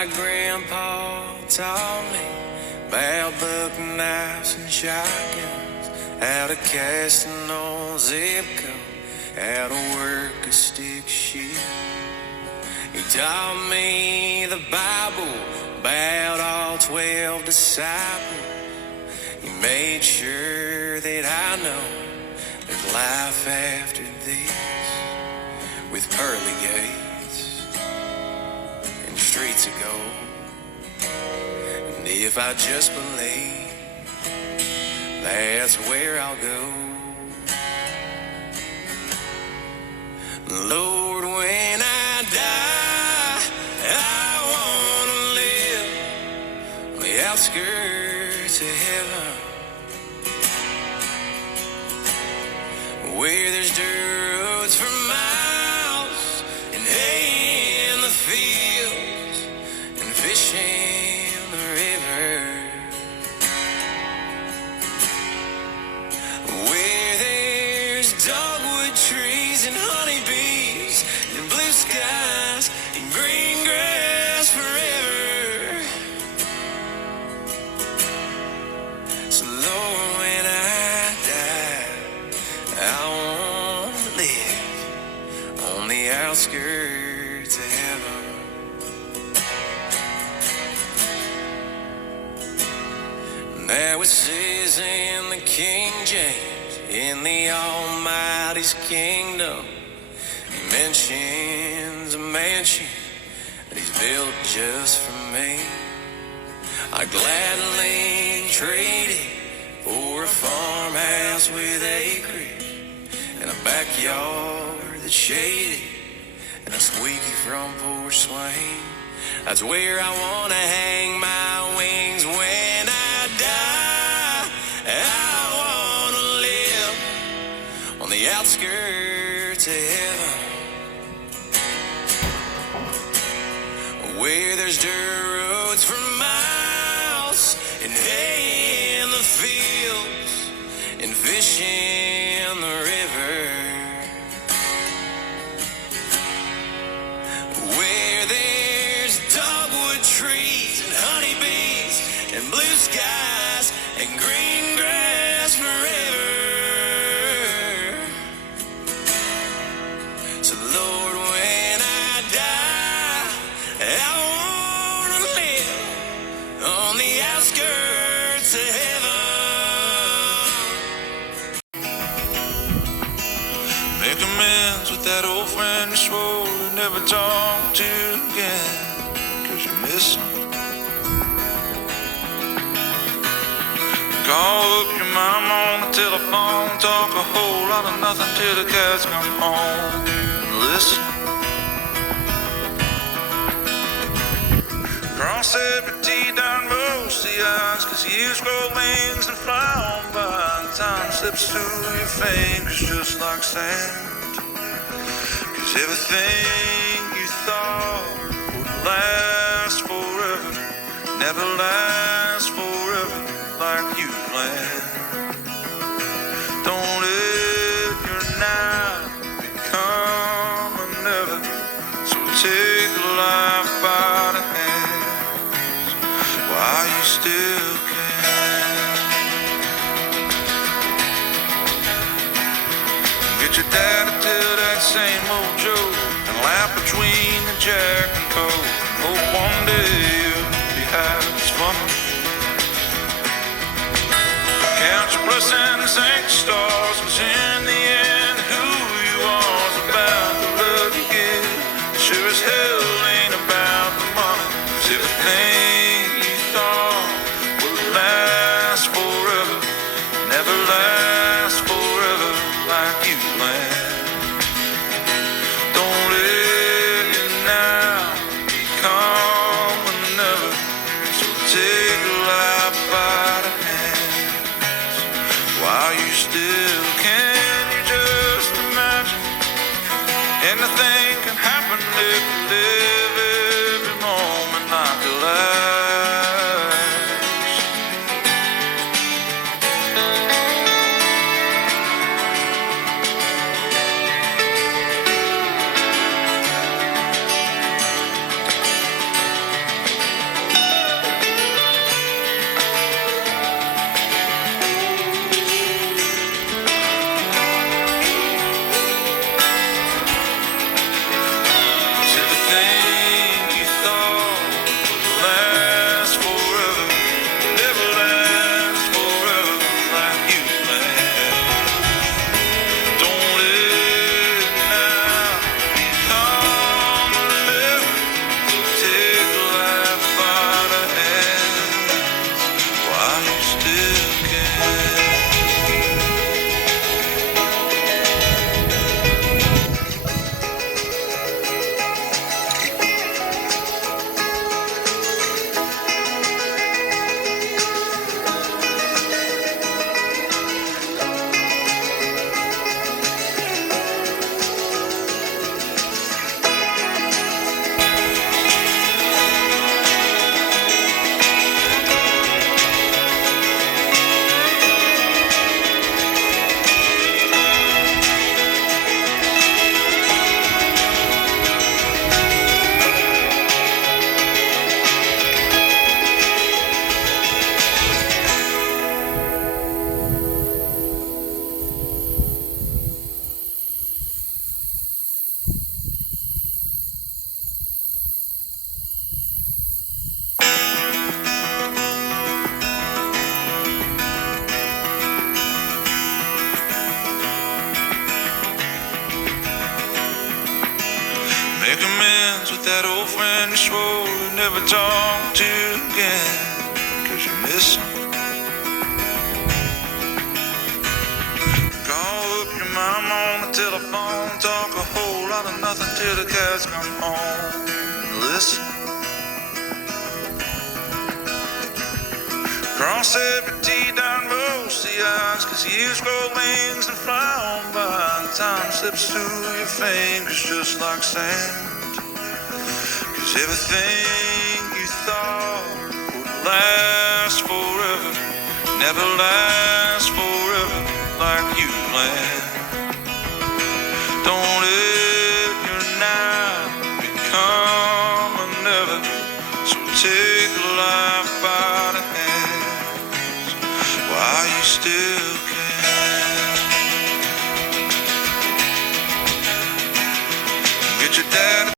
my grandpa taught me about buck knives and shotguns, how to cast an old zip code, how to work a stick shift. He taught me the Bible about all 12 disciples. He made sure that I know there's life after this, with pearly gates and streets of gold. And if I just believe, that's where I'll go. Lord, when I die, I wanna live on the outskirts of heaven, where there's dirt roads for miles and hay in the fields and fish in the river, where there's dogwood trees and honeybees and blue skies and green grass forever. So Lord, when I die, I wanna live on the outskirts of heaven. Now it says in the King James, in the Almighty's kingdom, he mentions a mansion that he's built just for me. I'd gladly trade it for a farmhouse with acreage and a backyard that's shaded and a squeaky front porch swing. That's where I wanna hang my wings when I die. I wanna live on the outskirts of heaven, where there's dirt roads for miles and hay in the fields and fish in the river, where there's dogwood trees and honeybees and blue skies and green grass forever. So Lord, when I die, I wanna live on the outskirts of heaven. Make amends with that old friend you swore you'd never talk to again, 'cause you miss him. Call up your mom on the telephone, talk a whole lot of nothing till the cats come home. Listen, cross every T, down most the I's, 'cause years grow wings and fly on by, and time slips through your fingers just like sand. 'Cause everything you thought would last forever never lasts forever like you planned. Don't let your now become a never, so take life by the hands while you still can. Get your dad to tell that same old joke and laugh between the Jack and Coke. Hope one day you'll be half as funny. Count your blessings, thank the stars, 'cause in the end, who you are's about the love you give. Sure as hell ain't about the money, 'cause everything you thought would last forever never lasts forever like you planned. Don't let it now become a never, so take life by the hands while you still can. You just imagine anything can happen if you live every moment like a last. with that old friend you swore you'd never talk to again, 'cause you miss him. Call up your mom on the telephone, talk a whole lot of nothing till the cats come home. Listen. Cross every T, down both the I's, 'cause years grow wings and fly on by, and time slips through your fingers just like sand. 'Cause everything you thought would last forever never lasts forever like you planned. Don't let your now become a never, so take a life